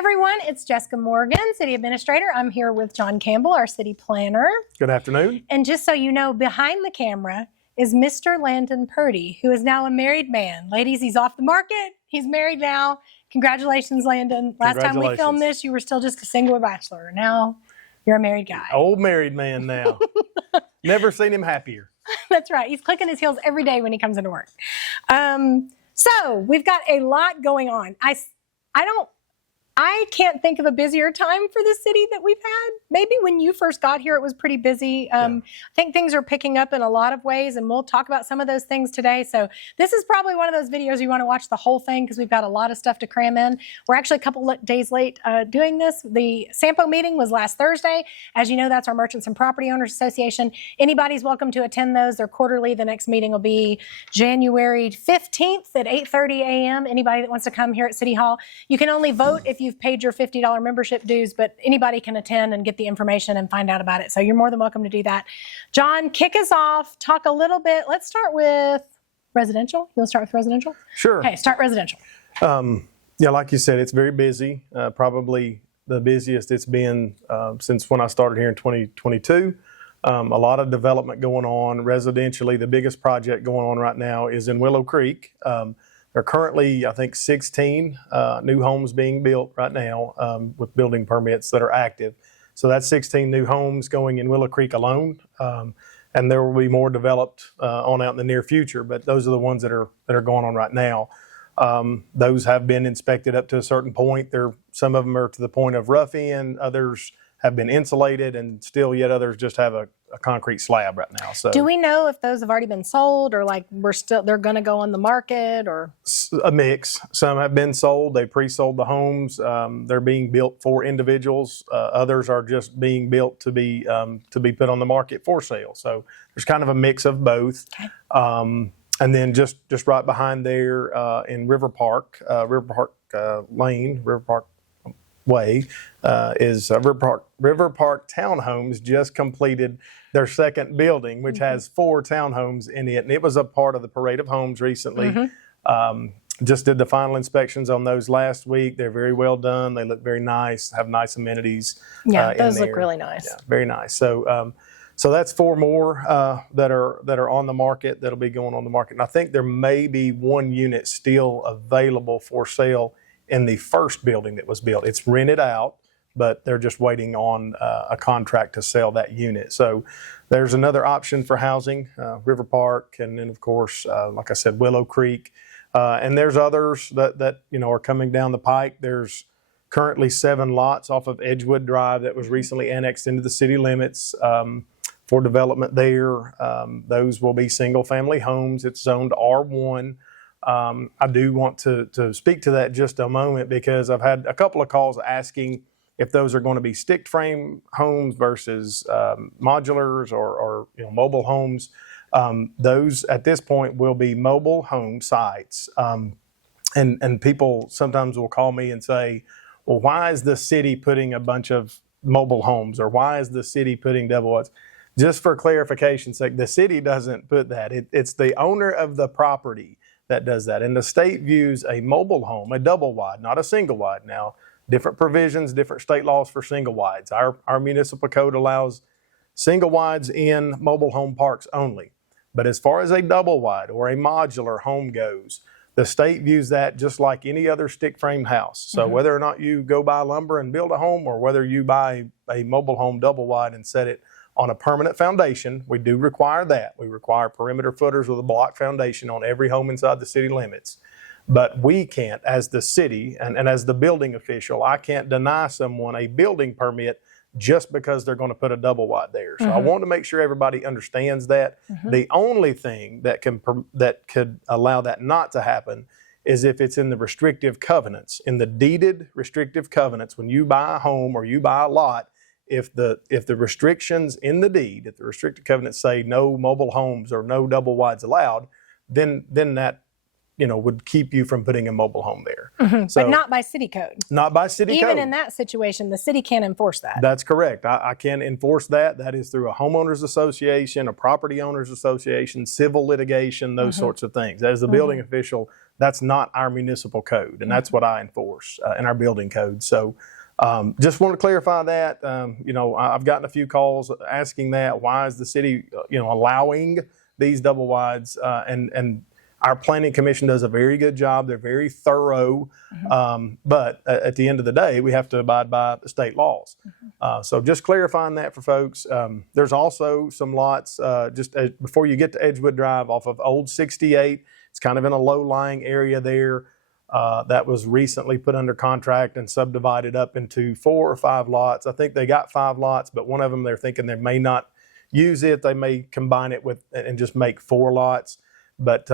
everyone, it's Jessica Morgan, City Administrator. I'm here with Jon Campbell, our City Planner. Good afternoon. And just so you know, behind the camera is Mr. Landon Purdy, who is now a married man. Ladies, he's off the market. He's married now. Congratulations, Landon. Last time we filmed this, you were still just a single bachelor. Now you're a married guy. Old married man now. Never seen him happier. That's right. He's clicking his heels every day when he comes into work. So we've got a lot going on. I can't think of a busier time for the city that we've had. Maybe when you first got here, it was pretty busy. I think things are picking up in a lot of ways, and we'll talk about some of those things today. So this is probably one of those videos you want to watch the whole thing because we've got a lot of stuff to cram in. We're actually a couple days late doing this. The Sampo meeting was last Thursday. As you know, that's our Merchants and Property Owners Association. Anybody's welcome to attend those. They're quarterly. The next meeting will be January 15th at 8:30 a.m. Anybody that wants to come here at City Hall. You can only vote if you've paid your $50 membership dues, but anybody can attend and get the information and find out about it. So you're more than welcome to do that. Jon, kick us off. Talk a little bit. Let's start with residential. You want to start with residential? Sure. Okay, start residential. Yeah, like you said, it's very busy. Probably the busiest it's been since when I started here in 2022. A lot of development going on residentially. The biggest project going on right now is in Willow Creek. There are currently, I think, 16 new homes being built right now with building permits that are active. So that's 16 new homes going in Willow Creek alone. And there will be more developed on out in the near future, but those are the ones that are going on right now. Those have been inspected up to a certain point. Some of them are to the point of rough-in, others have been insulated, and still yet others just have a concrete slab right now. So, do we know if those have already been sold, or like they're going to go on the market, or a mix? Some have been sold. They pre-sold the homes. They're being built for individuals. Others are just being built to be put on the market for sale. So there's kind of a mix of both. Okay. And then just right behind there in River Park Lane, River Park Way, is River Park Townhomes just completed their second building, which has 4 townhomes in it, and it was a part of the Parade of Homes recently. Just did the final inspections on those last week. They're very well done. They look very nice, have nice amenities. Yeah, those look really nice. Yeah, very nice. So so that's 4 more that are on the market that'll be going on the market. And I think there may be 1 unit still available for sale in the first building that was built. It's rented out, but they're just waiting on a contract to sell that unit. So there's another option for housing, River Park, and then of course, like I said, Willow Creek. And there's others that are coming down the pike. There's currently 7 lots off of Edgewood Drive that was recently annexed into the city limits for development there. Those will be single family homes. It's zoned R1. I do want to speak to that just a moment because I've had a couple of calls asking if those are going to be stick frame homes versus modulars or mobile homes. Those at this point will be mobile home sites. And people sometimes will call me and say, well, why is the city putting a bunch of mobile homes, or why is the city putting double wides? Just for clarification's sake, the city doesn't put that. It's the owner of the property that does that. And the state views a mobile home, a double wide, not a single wide. Now, different provisions, different state laws for single wides. Our municipal code allows single wides in mobile home parks only. But as far as a double wide or a modular home goes, the state views that just like any other stick frame house. So whether or not you go buy lumber and build a home, or whether you buy a mobile home double wide and set it on a permanent foundation, we do require that. We require perimeter footers with a block foundation on every home inside the city limits. But we can't, as the city and as the building official, I can't deny someone a building permit just because they're going to put a double wide there. So I want to make sure everybody understands that. The only thing that could allow that not to happen is if it's in the restrictive covenants, in the deeded restrictive covenants. When you buy a home or you buy a lot, if the restrictions in the deed, if the restricted covenants say no mobile homes or no double wides allowed, then that would keep you from putting a mobile home there. So, but not by city code. Not by city code. Even in that situation, the city can't enforce that. That's correct. I can enforce that. That is through a homeowners association, a property owners association, civil litigation, those sorts of things. As the building official, That's not our municipal code, and that's what I enforce in our building code. So just want to clarify that. I've gotten a few calls asking that. Why is the city, allowing these double wides? And our planning commission does a very good job. They're very thorough. But at the end of the day, we have to abide by the state laws. So just clarifying that for folks. There's also some lots before you get to Edgewood Drive off of Old 68. It's kind of in a low-lying area there. That was recently put under contract and subdivided up into 4 or 5 lots. I think they got 5 lots, but one of them they're thinking they may not use it. They may combine it with and just make 4 lots. But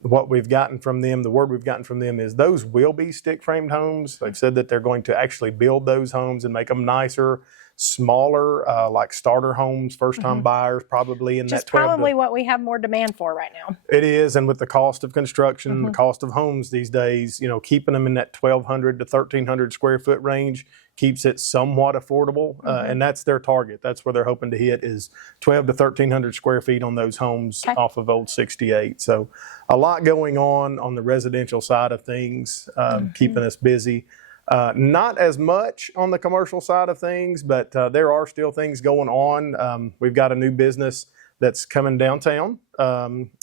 what we've gotten from them, the word we've gotten from them is those will be stick-framed homes. They've said that they're going to actually build those homes and make them nicer, smaller, like starter homes, first-time buyers, probably in Just that 12 probably what we have more demand for right now. It is, and with the cost of construction, the cost of homes these days, keeping them in that 1,200 to 1,300 square foot range keeps it somewhat affordable, and that's their target. That's where they're hoping to hit is 1,200 to 1,300 square feet on those homes off of Old 68. So a lot going on the residential side of things, keeping us busy. Not as much on the commercial side of things, but there are still things going on. We've got a new business that's coming downtown.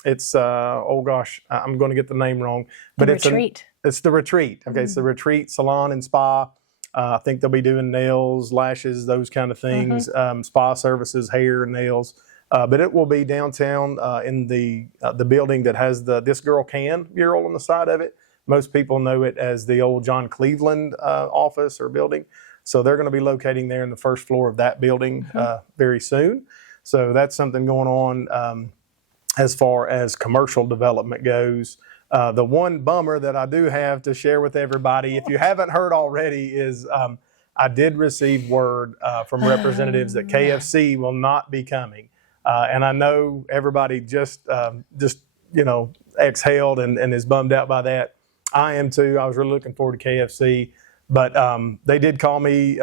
It's, I'm going to get the name wrong. But it's the Retreat. Okay, it's the Retreat Salon and Spa. I think they'll be doing nails, lashes, those kind of things, spa services, hair, nails. But it will be downtown in the building that has the This Girl Can mural on the side of it. Most people know it as the old John Cleveland office or building. So they're going to be locating there in the first floor of that building very soon. So that's something going on as far as commercial development goes. The one bummer that I do have to share with everybody, if you haven't heard already, is I did receive word from representatives that KFC will not be coming. And I know everybody just exhaled and is bummed out by that. I am too. I was really looking forward to KFC. But they did call me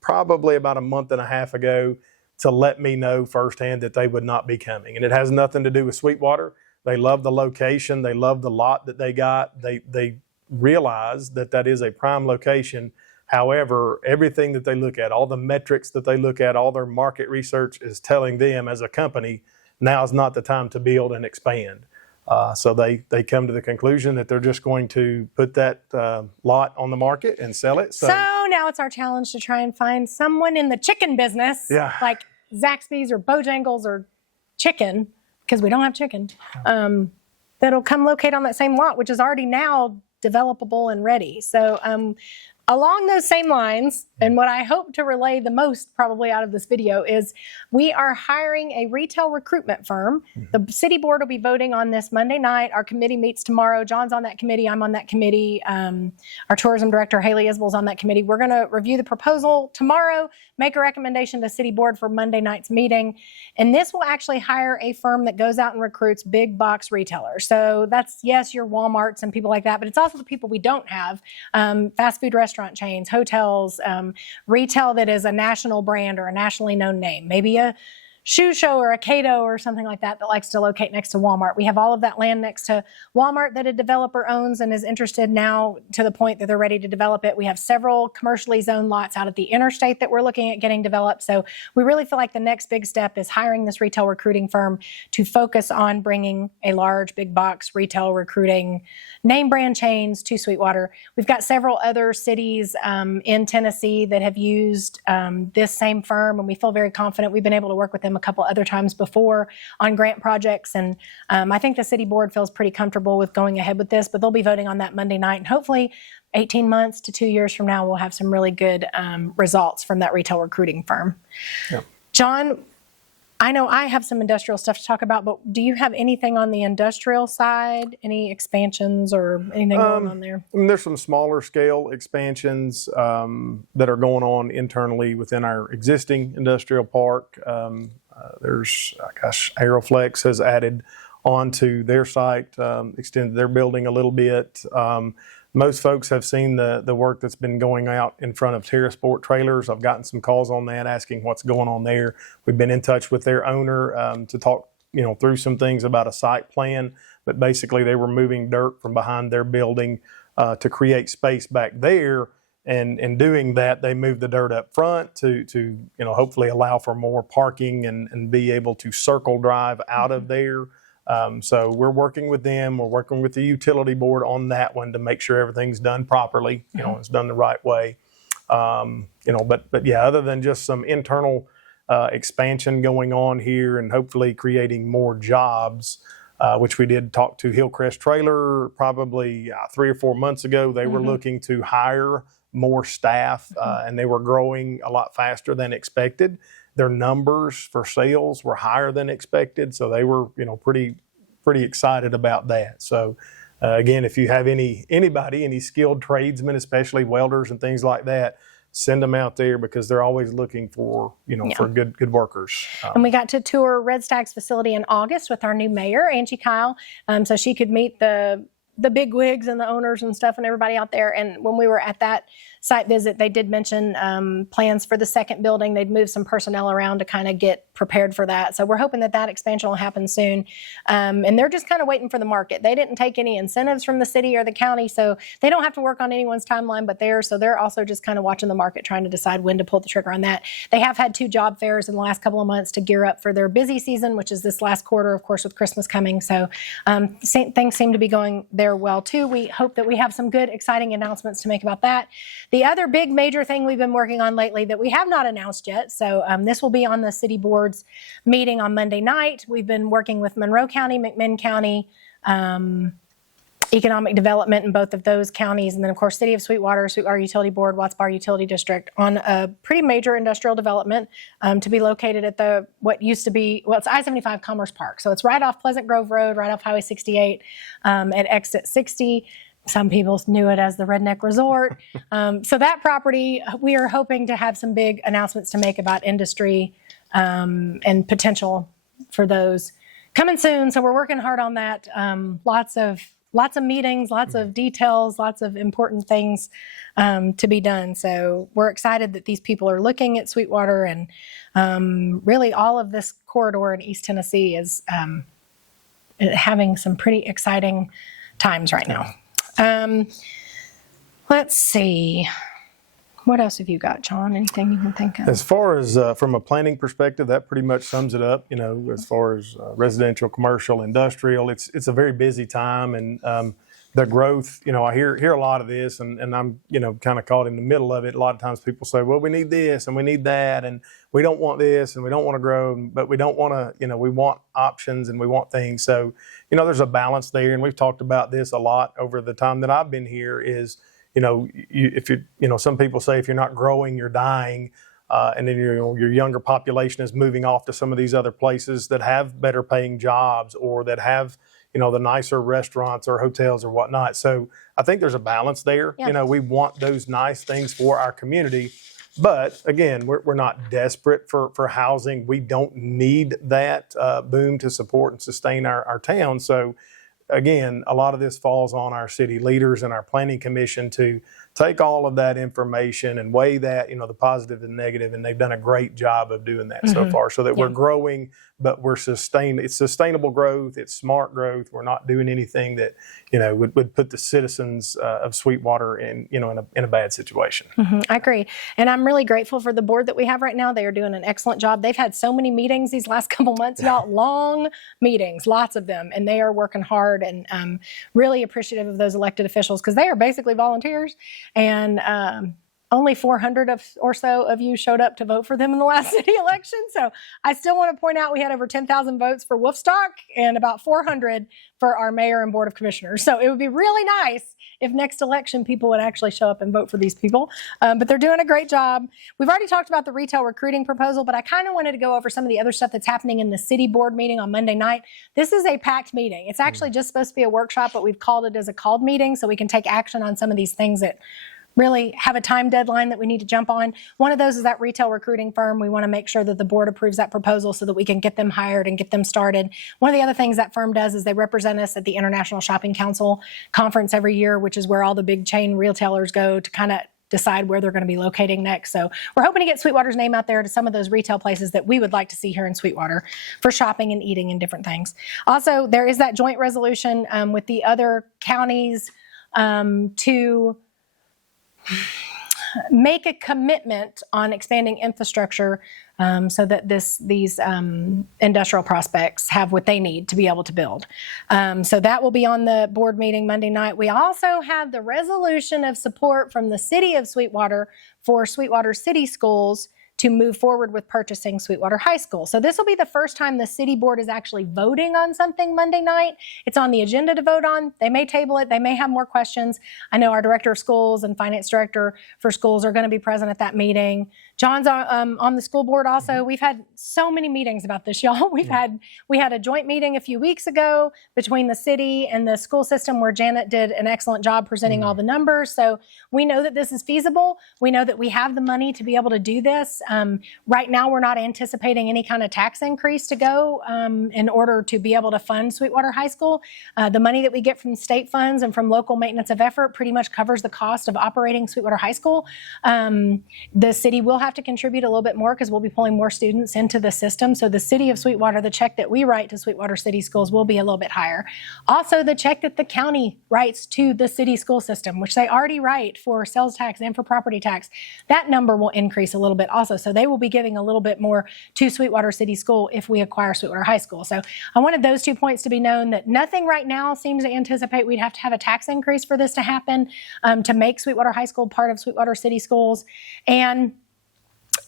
probably about a month and a half ago to let me know firsthand that they would not be coming. And it has nothing to do with Sweetwater. They love the location. They love the lot that they got. They realize that is a prime location. However, everything that they look at, all the metrics that they look at, all their market research is telling them as a company, now is not the time to build and expand. So they come to the conclusion that they're just going to put that lot on the market and sell it. So now it's our challenge to try and find someone in the chicken business, like Zaxby's or Bojangles or chicken, because we don't have chicken, that'll come locate on that same lot, which is already now developable and ready. So along those same lines, and what I hope to relay the most probably out of this video is we are hiring a retail recruitment firm. The city board will be voting on this Monday night. Our committee meets tomorrow. John's on that committee. I'm on that committee. Our tourism director, Haley Isbell's on that committee. We're going to review the proposal tomorrow, make a recommendation to city board for Monday night's meeting. And this will actually hire a firm that goes out and recruits big box retailers. So that's, yes, your Walmarts and people like that, but it's also the people we don't have. Fast food restaurant chains, hotels, retail that is a national brand or a nationally known name, maybe a shoe show or a Cato or something like that likes to locate next to Walmart. We have all of that land next to Walmart that a developer owns and is interested now to the point that they're ready to develop it. We have several commercially zoned lots out at the interstate that we're looking at getting developed. So we really feel like the next big step is hiring this retail recruiting firm to focus on bringing a large big box retail recruiting name brand chains to Sweetwater. We've got several other cities in Tennessee that have used this same firm, and we feel very confident. We've been able to work with them a couple other times before on grant projects, and I think the city board feels pretty comfortable with going ahead with this, but they'll be voting on that Monday night, and hopefully 18 months to 2 years from now, we'll have some really good results from that retail recruiting firm. Yep. John, I know I have some industrial stuff to talk about, but do you have anything on the industrial side? Any expansions or anything going on there? I mean, there's some smaller scale expansions that are going on internally within our existing industrial park. There's, Aeroflex has added onto their site, extended their building a little bit. Most folks have seen the work that's been going out in front of TerraSport trailers. I've gotten some calls on that asking what's going on there. We've been in touch with their owner to talk through some things about a site plan. but basically they were moving dirt from behind their building to create space back there. And in doing that, they moved the dirt up front to hopefully allow for more parking and be able to circle drive out of there. So we're working with them. We're working with the utility board on that one to make sure everything's done properly. It's done the right way. But yeah, other than just some internal expansion going on here and hopefully creating more jobs, which we did talk to Hillcrest Trailer probably 3 or 4 months ago. They were looking to hire more staff, and they were growing a lot faster than expected. Their numbers for sales were higher than expected, so they were, pretty excited about that. So, again, if you have any skilled tradesmen, especially welders and things like that, send them out there because they're always looking for, for good workers. And we got to tour Red Stag's facility in August with our new mayor, Angie Kyle, so she could meet the big wigs and the owners and stuff and everybody out there. And when we were at that site visit, they did mention plans for the second building. They'd move some personnel around to kind of get prepared for that. So we're hoping that expansion will happen soon. And they're just kind of waiting for the market. They didn't take any incentives from the city or the county, so they don't have to work on anyone's timeline but theirs. So they're also just kind of watching the market, trying to decide when to pull the trigger on that. They have had 2 job fairs in the last couple of months to gear up for their busy season, which is this last quarter, of course, with Christmas coming. So things seem to be going there well too. We hope that we have some good, exciting announcements to make about that. The other big major thing we've been working on lately that we have not announced yet, so this will be on the city board's meeting on Monday night. We've been working with Monroe County, McMinn County, economic development in both of those counties, and then of course City of Sweetwater Utility Board, Watts Bar Utility District, on a pretty major industrial development to be located at what used to be, it's I-75 Commerce Park. So it's right off Pleasant Grove Road, right off Highway 68 at exit 60. Some people knew it as the Redneck Resort. So that property, we are hoping to have some big announcements to make about industry and potential for those coming soon. So we're working hard on that. Lots of meetings, lots of details, lots of important things to be done. So we're excited that these people are looking at Sweetwater, and really all of this corridor in East Tennessee is having some pretty exciting times right now. Let's see. What else have you got, John? Anything you can think of? As far as from a planning perspective, that pretty much sums it up. As far as residential, commercial, industrial, it's a very busy time, and the growth. I hear a lot of this, and I'm kind of caught in the middle of it. A lot of times people say, well, we need this and we need that, and we don't want this and we don't want to grow, but we don't want to. We want options and we want things. So there's a balance there, and we've talked about this a lot over the time that I've been here. Is if you some people say if you're not growing, you're dying, and then your younger population is moving off to some of these other places that have better paying jobs or that have the nicer restaurants or hotels or whatnot. So I think there's a balance there. Yeah. We want those nice things for our community, but again, we're not desperate for housing. We don't need that boom to support and sustain our town. So again, a lot of this falls on our city leaders and our planning commission to take all of that information and weigh that, the positive and negative, and they've done a great job of doing that so far, so that we're growing, but it's sustainable growth, it's smart growth. We're not doing anything that, would put the citizens of Sweetwater in a bad situation. I agree. And I'm really grateful for the board that we have right now. They are doing an excellent job. They've had so many meetings these last couple months, y'all, long meetings, lots of them, and they are working hard, and really appreciative of those elected officials because they are basically volunteers. And only 400 or so of you showed up to vote for them in the last city election. So I still want to point out we had over 10,000 votes for Wolfstock and about 400 for our mayor and board of commissioners. So it would be really nice if next election people would actually show up and vote for these people. But they're doing a great job. We've already talked about the retail recruiting proposal, but I kind of wanted to go over some of the other stuff that's happening in the city board meeting on Monday night. This is a packed meeting. It's actually just supposed to be a workshop, but we've called it as a called meeting so we can take action on some of these things that really have a time deadline that we need to jump on. One of those is that retail recruiting firm. We want to make sure that the board approves that proposal so that we can get them hired and get them started. One of the other things that firm does is they represent us at the International Shopping Council conference every year, which is where all the big chain retailers go to kind of decide where they're going to be locating next. So we're hoping to get Sweetwater's name out there to some of those retail places that we would like to see here in Sweetwater for shopping and eating and different things. Also, there is that joint resolution with the other counties to make a commitment on expanding infrastructure so that these industrial prospects have what they need to be able to build. So that will be on the board meeting Monday night. We also have the resolution of support from the city of Sweetwater for Sweetwater City Schools to move forward with purchasing Sweetwater High School. So this will be the first time the city board is actually voting on something Monday night. It's on the agenda to vote on. They may table it. They may have more questions. I know our director of schools and finance director for schools are going to be present at that meeting. John's on the school board also. We've had so many meetings about this, y'all. We had a joint meeting a few weeks ago between the city and the school system where Janet did an excellent job presenting all the numbers. So we know that this is feasible. We know that we have the money to be able to do this. Right now, we're not anticipating any kind of tax increase to go in order to be able to fund Sweetwater High School. The money that we get from state funds and from local maintenance of effort pretty much covers the cost of operating Sweetwater High School. The city will have to contribute a little bit more because we'll be pulling more students into the system. So the city of Sweetwater, the check that we write to Sweetwater City Schools will be a little bit higher. Also, the check that the county writes to the city school system, which they already write for sales tax and for property tax, that number will increase a little bit also. So they will be giving a little bit more to Sweetwater City School if we acquire Sweetwater High School. So I wanted those 2 points to be known, that nothing right now seems to anticipate we'd have to have a tax increase for this to happen to make Sweetwater High School part of Sweetwater City Schools. And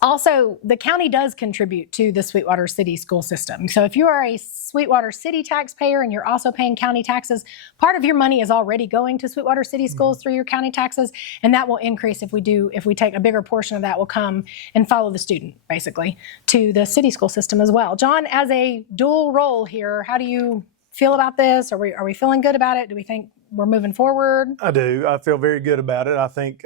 also, the county does contribute to the Sweetwater City school system. So if you are a Sweetwater City taxpayer and you're also paying county taxes, part of your money is already going to Sweetwater City schools through your county taxes, and that will increase if we take a bigger portion of that will come and follow the student, basically, to the city school system as well. John, as a dual role here, how do you feel about this? Are we feeling good about it? Do we think we're moving forward? I do. I feel very good about it. I think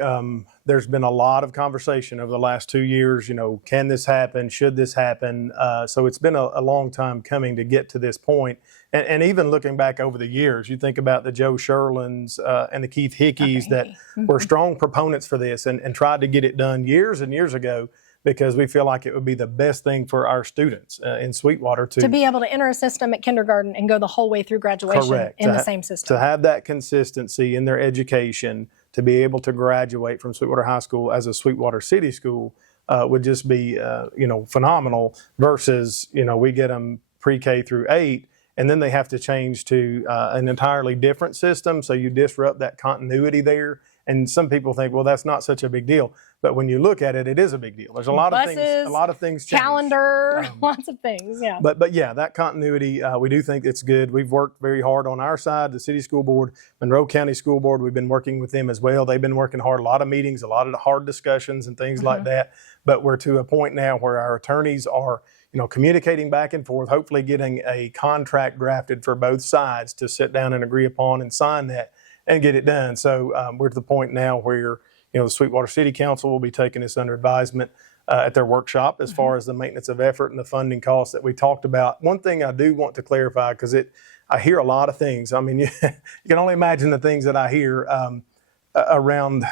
there's been a lot of conversation over the last 2 years. Can this happen? Should this happen? So it's been a long time coming to get to this point. And even looking back over the years, you think about the Joe Sherlins and the Keith Hickeys that were strong proponents for this and tried to get it done years and years ago, because we feel like it would be the best thing for our students in Sweetwater to be able to enter a system at kindergarten and go the whole way through graduation in the same system. To have that consistency in their education, to be able to graduate from Sweetwater High School as a Sweetwater City school would just be, phenomenal versus, we get them pre-K through 8 and then they have to change to an entirely different system. So you disrupt that continuity there. And some people think, well, that's not such a big deal. But when you look at it, it is a big deal. There's a lot of things change. Calendar, lots of things, yeah. But yeah, that continuity, we do think it's good. We've worked very hard on our side, the city school board, Monroe County School Board. We've been working with them as well. They've been working hard, a lot of meetings, a lot of hard discussions and things like that. But we're to a point now where our attorneys are, communicating back and forth, hopefully getting a contract drafted for both sides to sit down and agree upon and sign that and get it done. So we're to the point now where, the Sweetwater City Council will be taking this under advisement at their workshop as far as the maintenance of effort and the funding costs that we talked about. One thing I do want to clarify, because I hear a lot of things. I mean, you can only imagine the things that I hear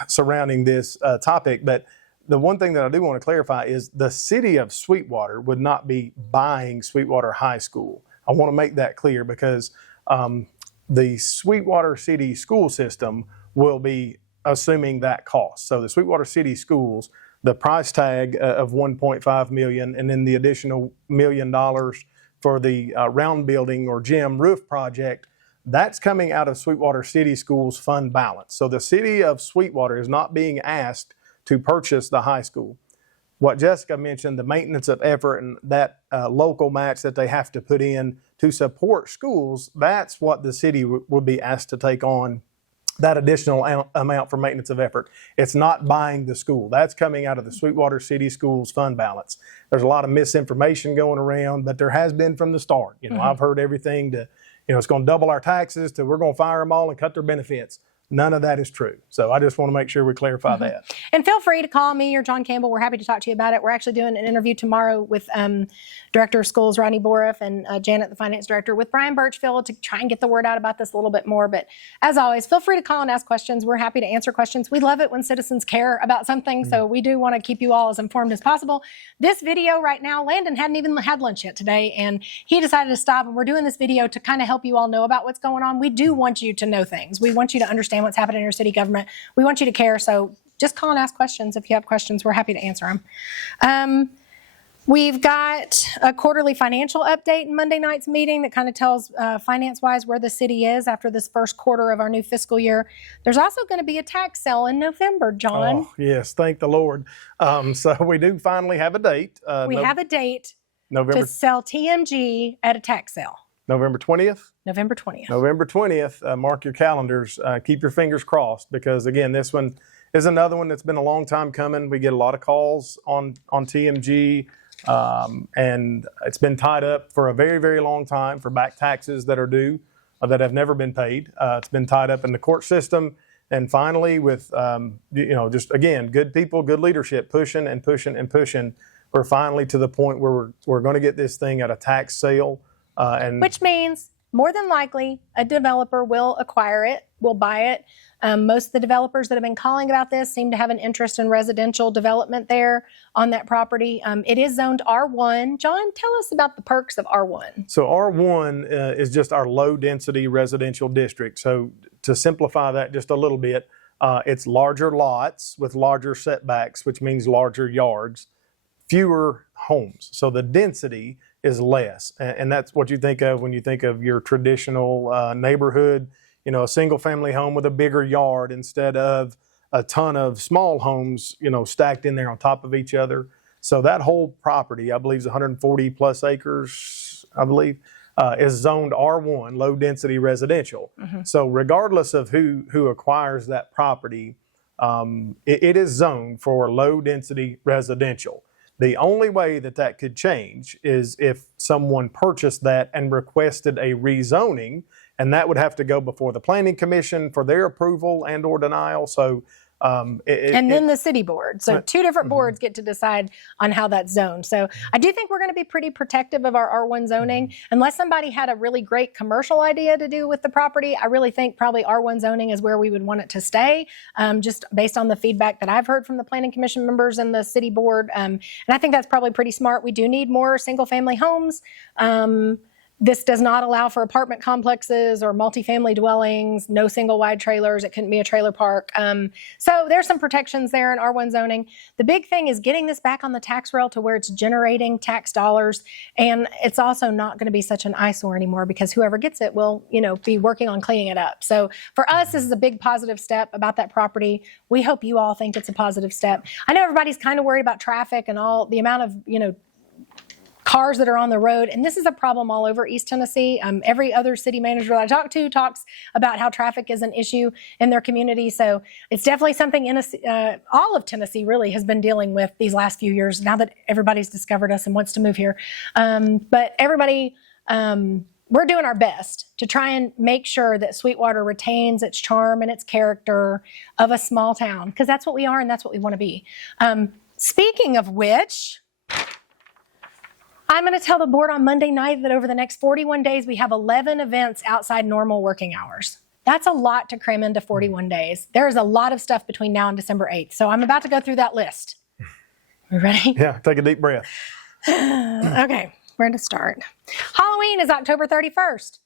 surrounding this topic. But the one thing that I do want to clarify is the city of Sweetwater would not be buying Sweetwater High School. I want to make that clear because the Sweetwater City school system will be assuming that cost. So the Sweetwater City schools, the price tag of $1.5 million, and then the additional $1 million for the round building or gym roof project, that's coming out of Sweetwater City Schools fund balance. So the city of Sweetwater is not being asked to purchase the high school. What Jessica mentioned, the maintenance of effort and that local match that they have to put in to support schools, that's what the city would be asked to take on, that additional amount for maintenance of effort. It's not buying the school. That's coming out of the Sweetwater City Schools fund balance. There's a lot of misinformation going around, but there has been from the start. I've heard everything to, it's going to double our taxes to we're going to fire them all and cut their benefits. None of that is true. So I just want to make sure we clarify that. And feel free to call me or Jon Campbell. We're happy to talk to you about it. We're actually doing an interview tomorrow with Director of Schools Rodney Boriff and Janet, the Finance Director, with Brian Birchfield to try and get the word out about this a little bit more. But as always, feel free to call and ask questions. We're happy to answer questions. We love it when citizens care about something, so we do want to keep you all as informed as possible. This video right now, Landon hadn't even had lunch yet today, and he decided to stop, and we're doing this video to kind of help you all know about what's going on. We do want you to know things. We want you to understand what's happening in your city government. We want you to care, so just call and ask questions. If you have questions, we're happy to answer them. We've got a quarterly financial update in Monday night's meeting that kind of tells finance-wise where the city is after this first quarter of our new fiscal year. There's also going to be a tax sale in November, Jon. Oh, yes, thank the Lord. So we do finally have a date. We have a date November, to sell TMG at a tax sale. November 20th? November 20th. November 20th. Mark your calendars. Keep your fingers crossed because, again, this one is another one that's been a long time coming. We get a lot of calls on TMG. And it's been tied up for a very, very long time for back taxes that are due that have never been paid. It's been tied up in the court system. And finally, with, just again, good people, good leadership, pushing and pushing and pushing, we're finally to the point where we're going to get this thing at a tax sale. Which means more than likely a developer will acquire it, will buy it. Most of the developers that have been calling about this seem to have an interest in residential development there on that property. It is zoned R1. Jon, tell us about the perks of R1. So R1 is just our low density residential district. So to simplify that just a little bit, it's larger lots with larger setbacks, which means larger yards, fewer homes. So the density is less. And that's what you think of when you think of your traditional neighborhood. A single family home with a bigger yard instead of a ton of small homes, stacked in there on top of each other. So that whole property, I believe is 140 plus acres, I believe, is zoned R1, low density residential. Mm-hmm. So regardless of who acquires that property, it is zoned for low density residential. The only way that could change is if someone purchased that and requested a rezoning, and that would have to go before the Planning Commission for their approval and or denial. So, and then the city board. So two different boards get to decide on how that's zoned. So I do think we're going to be pretty protective of our R1 zoning. Unless somebody had a really great commercial idea to do with the property, I really think probably R1 zoning is where we would want it to stay, just based on the feedback that I've heard from the Planning Commission members and the city board. And I think that's probably pretty smart. We do need more single family homes. This does not allow for apartment complexes or multifamily dwellings, no single wide trailers. It couldn't be a trailer park. So there's some protections there in R1 zoning. The big thing is getting this back on the tax rail to where it's generating tax dollars. And it's also not going to be such an eyesore anymore because whoever gets it will, be working on cleaning it up. So for us, this is a big positive step about that property. We hope you all think it's a positive step. I know everybody's kind of worried about traffic and all the amount of, cars that are on the road. And this is a problem all over East Tennessee. Every other city manager that I talk to talks about how traffic is an issue in their community. So it's definitely something all of Tennessee really has been dealing with these last few years now that everybody's discovered us and wants to move here. But everybody, we're doing our best to try and make sure that Sweetwater retains its charm and its character of a small town, because that's what we are and that's what we want to be. Speaking of which, I'm going to tell the board on Monday night that over the next 41 days, we have 11 events outside normal working hours. That's a lot to cram into 41 days. There is a lot of stuff between now and December 8th. So I'm about to go through that list. Are you ready? Yeah, take a deep breath. Okay, where to start? Halloween is October 31st.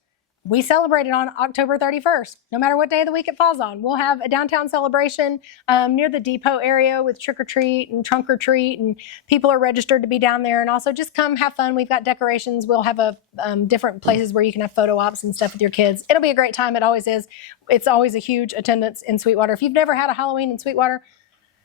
We celebrate it on October 31st, no matter what day of the week it falls on. We'll have a downtown celebration near the depot area with trick or treat and trunk or treat, and people are registered to be down there. And also just come have fun. We've got decorations. We'll have different places where you can have photo ops and stuff with your kids. It'll be a great time. It always is. It's always a huge attendance in Sweetwater. If you've never had a Halloween in Sweetwater,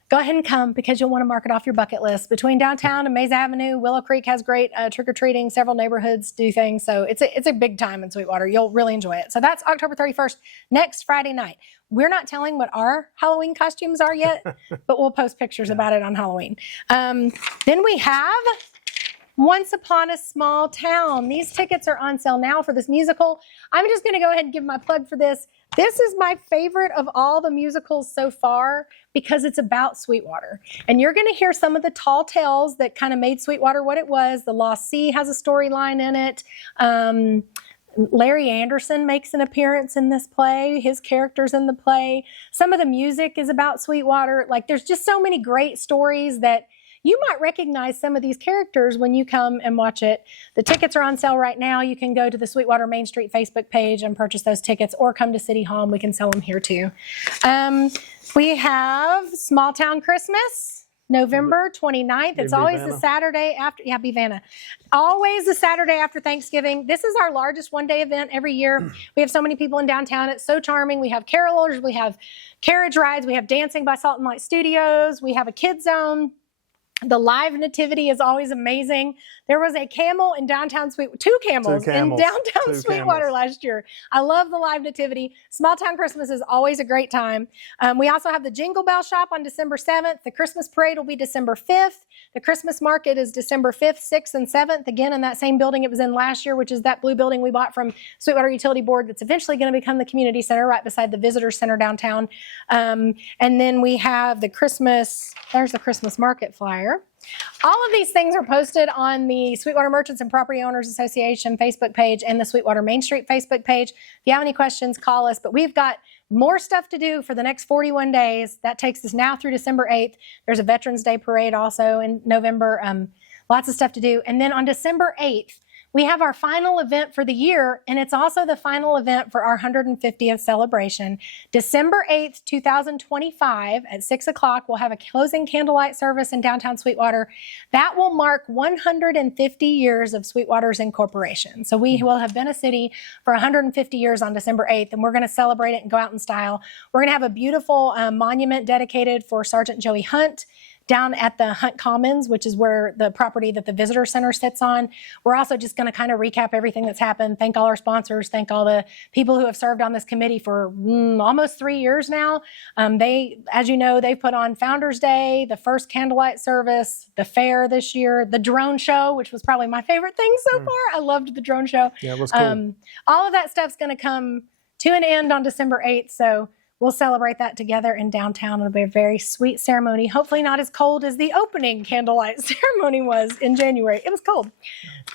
go ahead and come because you'll want to mark it off your bucket list. Between downtown and Mays Avenue, Willow Creek has great trick-or-treating. Several neighborhoods do things. So it's a big time in Sweetwater. You'll really enjoy it. So that's October 31st, next Friday night. We're not telling what our Halloween costumes are yet, but we'll post pictures about it on Halloween. Then we have Once Upon a Small Town. These tickets are on sale now for this musical. I'm just going to go ahead and give my plug for this. This is my favorite of all the musicals so far because it's about Sweetwater. And you're going to hear some of the tall tales that kind of made Sweetwater what it was. The Lost Sea has a storyline in it. Larry Anderson makes an appearance in this play. His character's in the play. Some of the music is about Sweetwater. Like, there's just so many great stories that you might recognize some of these characters when you come and watch it. The tickets are on sale right now. You can go to the Sweetwater Main Street Facebook page and purchase those tickets, or come to City Hall and we can sell them here too. We have Small Town Christmas, November 29th. It's always the Saturday after, be Vanna. Always the Saturday after Thanksgiving. This is our largest one-day event every year. We have so many people in downtown. It's so charming. We have carolers, we have carriage rides, we have dancing by Salt and Light Studios, we have a kid zone. The live nativity is always amazing. There was a camel in downtown two camels in downtown Sweetwater last year. I love the live nativity. Small Town Christmas is always a great time. We also have the Jingle Bell Shop on December 7th. The Christmas Parade will be December 5th. The Christmas Market is December 5th, 6th, and 7th. Again, in that same building it was in last year, which is that blue building we bought from Sweetwater Utility Board that's eventually going to become the community center right beside the Visitor Center downtown. And then we have the Christmas, there's the Christmas Market flyer. All of these things are posted on the Sweetwater Merchants and Property Owners Association Facebook page and the Sweetwater Main Street Facebook page. If you have any questions, call us. But we've got more stuff to do for the next 41 days. That takes us now through December 8th. There's a Veterans Day parade also in November. Lots of stuff to do. And then on December 8th, we have our final event for the year, and it's also the final event for our 150th celebration. December 8th, 2025 at 6 o'clock, we'll have a closing candlelight service in downtown Sweetwater. That will mark 150 years of Sweetwater's incorporation. So we will have been a city for 150 years on December 8th, and we're going to celebrate it and go out in style. We're going to have a beautiful monument dedicated for Sergeant Joey Hunt down at the Hunt Commons, which is where the property that the Visitor Center sits on. We're also just going to kind of recap everything that's happened, thank all our sponsors, thank all the people who have served on this committee for almost 3 years now. As you know, they put on Founders Day, the first candlelight service, the fair this year, the drone show, which was probably my favorite thing so far. I loved the drone show. Yeah, it was cool. All of that stuff's going to come to an end on December 8th, so we'll celebrate that together in downtown. It'll be a very sweet ceremony. Hopefully not as cold as the opening candlelight ceremony was in January. It was cold.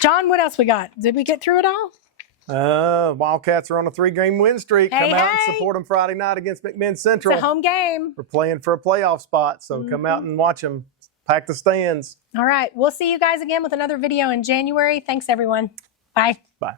John, what else we got? Did we get through it all? Wildcats are on a 3-game win streak. Come out and support them Friday night against McMinn Central. It's a home game. We're playing for a playoff spot, so come out and watch them. Pack the stands. All right. We'll see you guys again with another video in January. Thanks, everyone. Bye. Bye.